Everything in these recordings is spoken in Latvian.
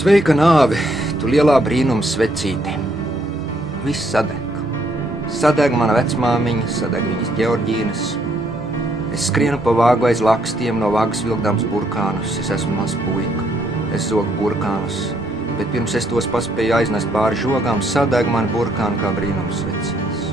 Sveika, nāve, tu lielā brīnuma svecīte. Viss sadeg. Sadeg mana vecmāmiņa, sadeg viņas Ģeorģīnas. Es skrienu pa vāgu aiz lakstiem, no vāgas vilkdams burkānus. Es esmu maz puika, es zogu burkānus. Bet pirms es tos paspēju aiznest pāri žogām, sadeg mani burkāni kā brīnuma svecītes.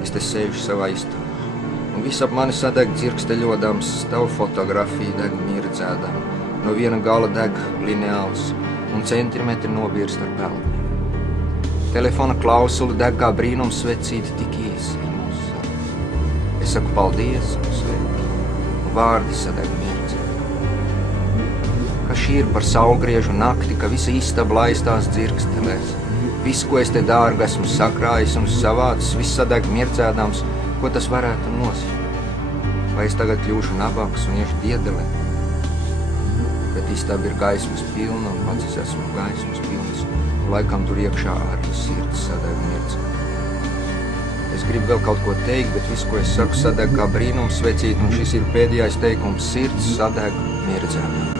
Es te sēžu savā istabā, un viss ap mani sadeg dzirksteļodams, tavu fotografiju deg mirdzēdam. No viena gala deg lineāls, un centimetri nobirst ar peldiem. Telefona klausuli deg kā brīnums svecīti tik īsi ir mūsu saruna. Es saku paldies un sveiki, un vārdi sadeg mirdzēdam. Ka šī ir par saulgriežu nakti, ka visa istaba laistās dzirkstelēs. Viss, ko es te dārgu esmu sakrājis un savācis, viss sadeg mirdzēdams, ko tas varētu nosīt. Vai es tagad kļūšu nabaks un iešu diedelē? Bet istaba ir gaismas pilna, un pats es esmu gaismas pilns, un laikam tur iekšā arī sirds sadeg mirdzēdam. Es gribu vēl kaut ko teikt, bet viss, ko es saku, sadeg kā brīnums svecīt, un šis ir pēdējais teikums: sirds sadeg mirdzēdam.